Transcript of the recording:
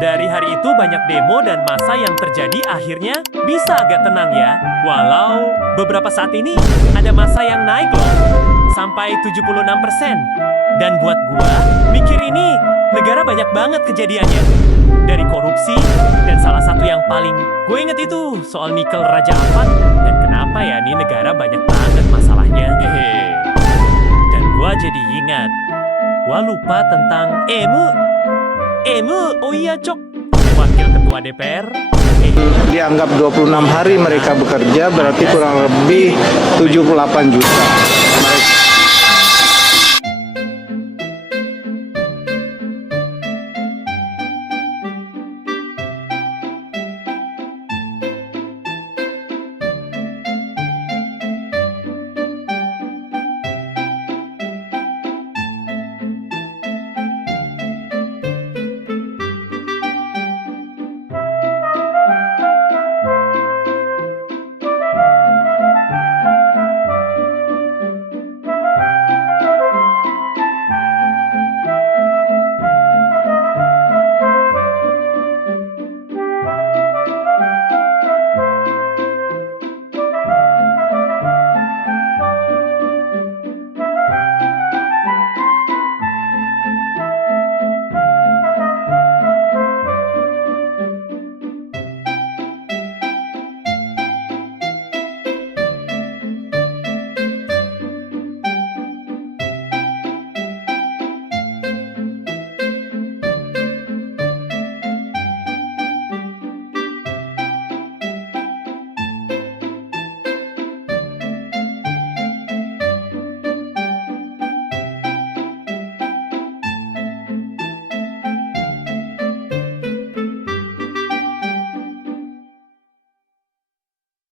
Dari hari itu banyak demo dan masa yang terjadi akhirnya bisa agak tenang ya. Walau beberapa saat ini ada masa yang naik loh, sampai 76%. Dan buat gua, mikir ini negara banyak banget kejadiannya. Dari korupsi, dan salah satu yang paling gue inget itu soal nikel Raja Ampat. Dan kenapa ya nih negara banyak banget masalahnya. Hehe. Dan gua jadi ingat, gua lupa tentang oh iya Cok, Wakil Ketua DPR. Dianggap 26 hari mereka bekerja, berarti kurang lebih 78 juta.